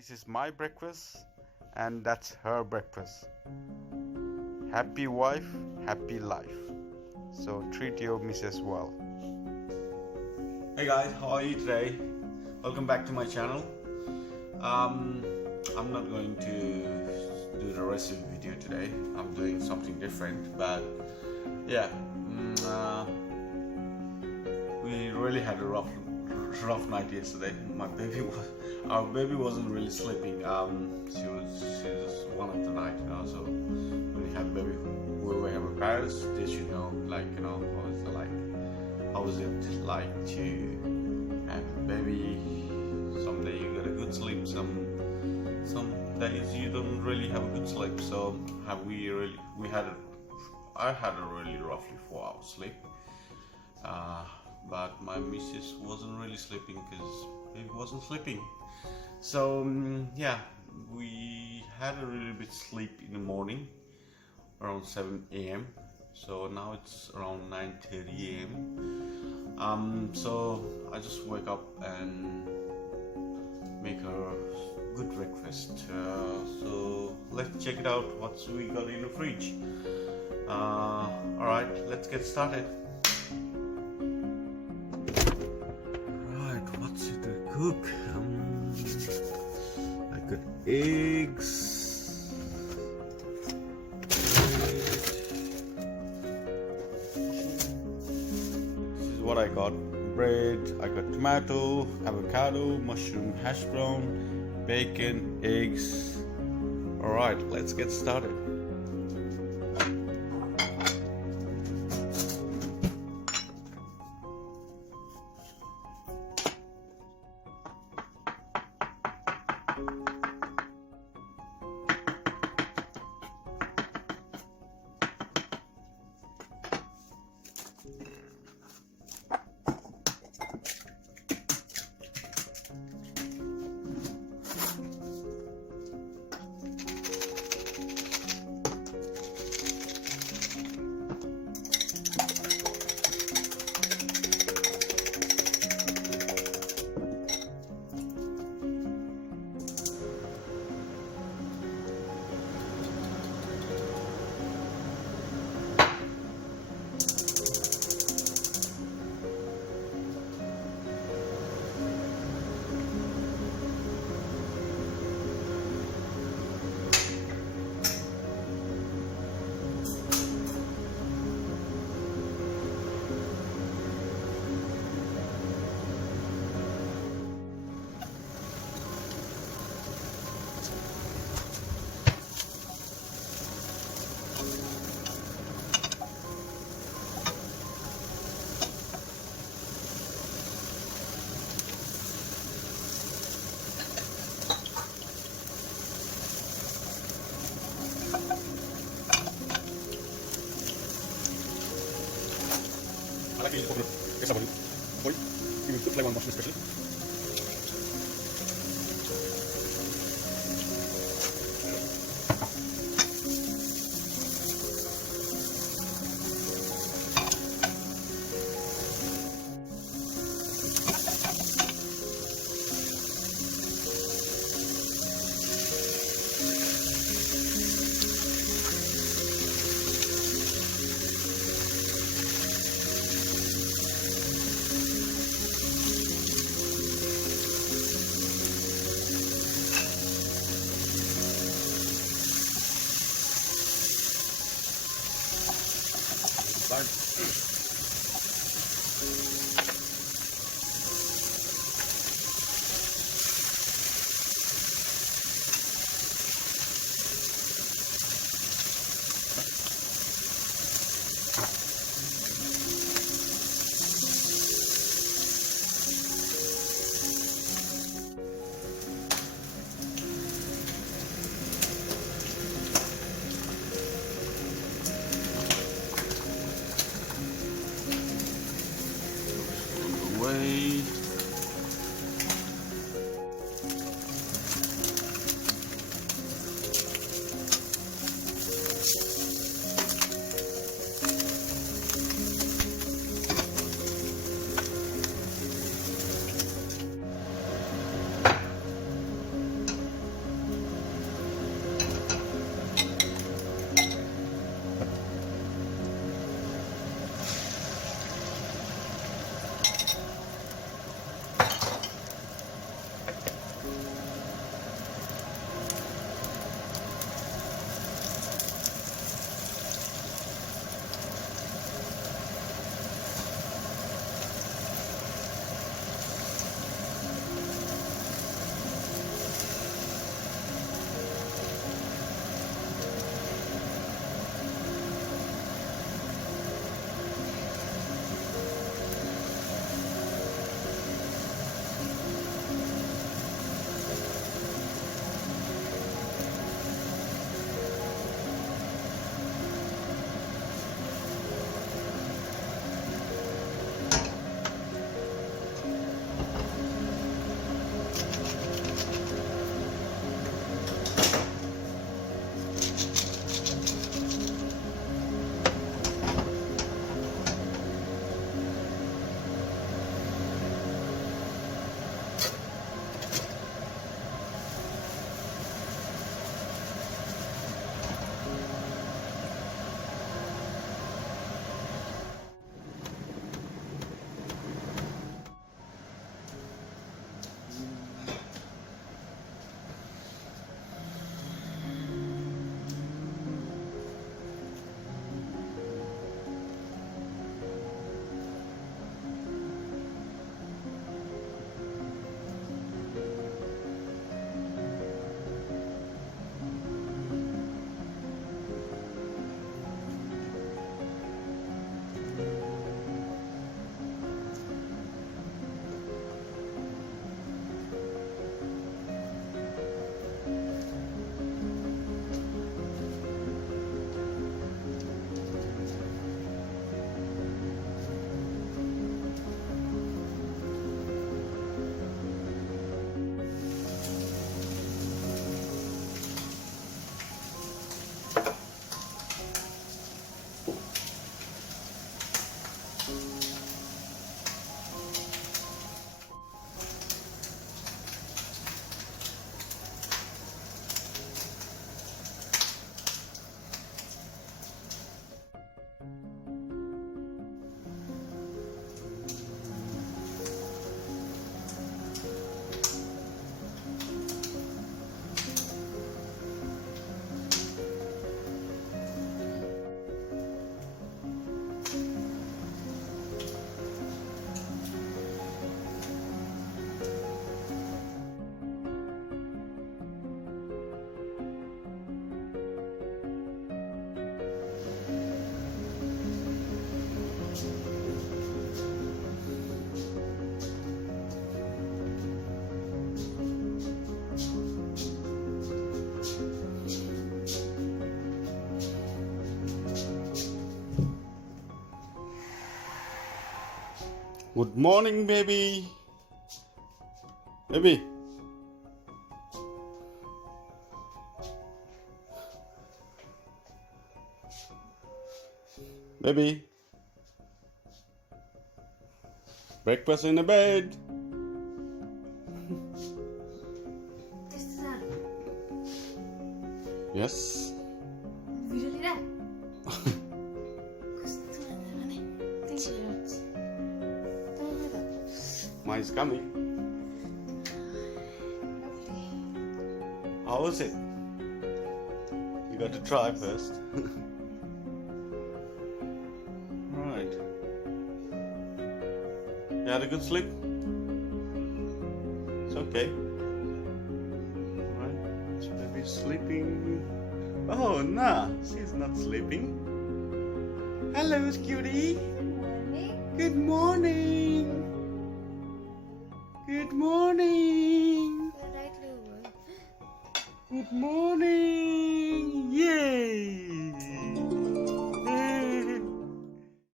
This is my breakfast and that's her breakfast. Happy wife, happy life. So treat your missus well. Hey guys, how are you today? Welcome back to my channel. I'm not going to do the recipe video today. I'm doing something different, but yeah, we really had a rough night yesterday. Our baby wasn't really sleeping. She was one of the night, so when we had baby, we have our parents, they should know, how is it like to have a baby. Some day you get a good sleep, some days you don't really have a good sleep. So I had a really roughly 4 hours sleep, but my missus wasn't really sleeping because baby wasn't sleeping. So yeah, we had a little bit sleep in the morning around 7 a.m. so now it's around 9:30 a.m. So I just wake up and make her good breakfast. So let's check it out, what we got in the fridge. Alright, let's get started. Right, what's it to cook? I got eggs, this is what I got. Bread, I got tomato, avocado, mushroom, hash brown, bacon, eggs. Alright, let's get started. Good morning, baby. Baby. Baby. Breakfast in the bed. Yes. Mine's coming. How was it? You got to try first. Right. You had a good sleep? It's okay. Alright. This baby's sleeping. Oh, nah. She's not sleeping. Hello, cutie. Good morning. Good morning. Good morning. Yay.